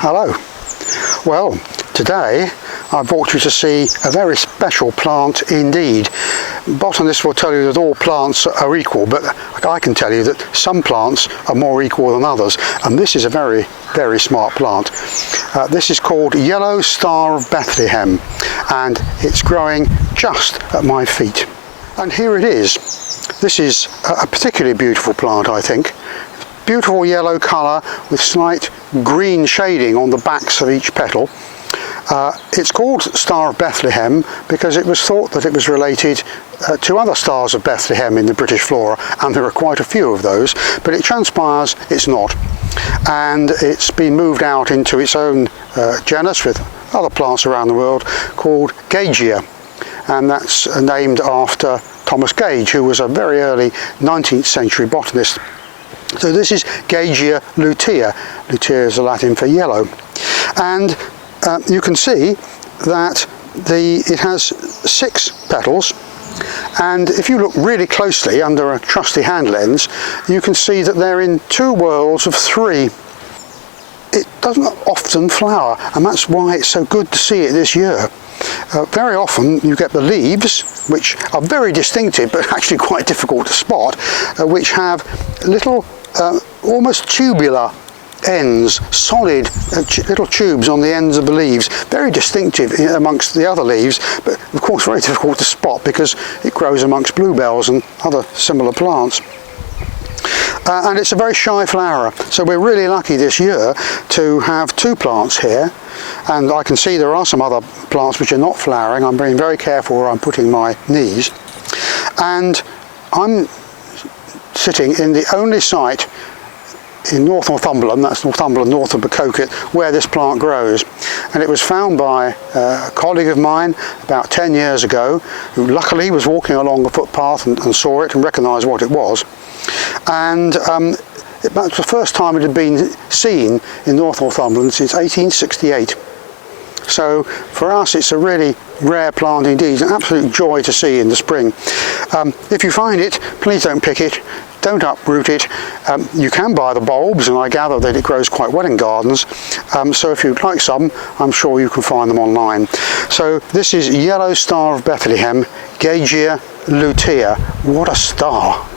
Hello. Well, today I brought you to see a very special plant indeed. Botanists will tell you that all plants are equal, but I can tell you that some plants are more equal than others, and this is a very, very smart plant. This is called Yellow Star-of-Bethlehem, and it's growing just at my feet. And here it is. This is a particularly beautiful plant, I think. Beautiful yellow colour with slight green shading on the backs of each petal. It's called Star of Bethlehem because it was thought that it was related to other stars of Bethlehem in the British flora, and there are quite a few of those, but it transpires it's not. And it's been moved out into its own genus with other plants around the world called Gagea, and that's named after Thomas Gage, who was a very early 19th century botanist. So this is Gagea lutea. Lutea is the Latin for yellow. And you can see that it has 6 petals, and if you look really closely under a trusty hand lens, you can see that they're in 2 whorls of 3. It doesn't often flower, and that's why it's so good to see it this year. Very often you get the leaves, which are very distinctive but actually quite difficult to spot, which have little almost tubular ends, solid little tubes on the ends of the leaves, very distinctive amongst the other leaves, but of course very difficult to spot because it grows amongst bluebells and other similar plants. And it's a very shy flowerer, so we're really lucky this year to have 2 plants here, and I can see there are some other plants which are not flowering. I'm being very careful where I'm putting my knees, and I'm sitting in the only site in North Northumberland, that's Northumberland north of Botanical, where this plant grows. And it was found by a colleague of mine about 10 years ago, who luckily was walking along a footpath and saw it and recognised what it was. And that's the first time it had been seen in North Northumberland since 1868. So for us it's a really rare plant indeed. It's an absolute joy to see in the spring. If you find it, please don't pick it. Don't uproot it. You can buy the bulbs, and I gather that it grows quite well in gardens, so if you'd like some, I'm sure you can find them online. So this is Yellow Star of Bethlehem, Gagea lutea. What a star!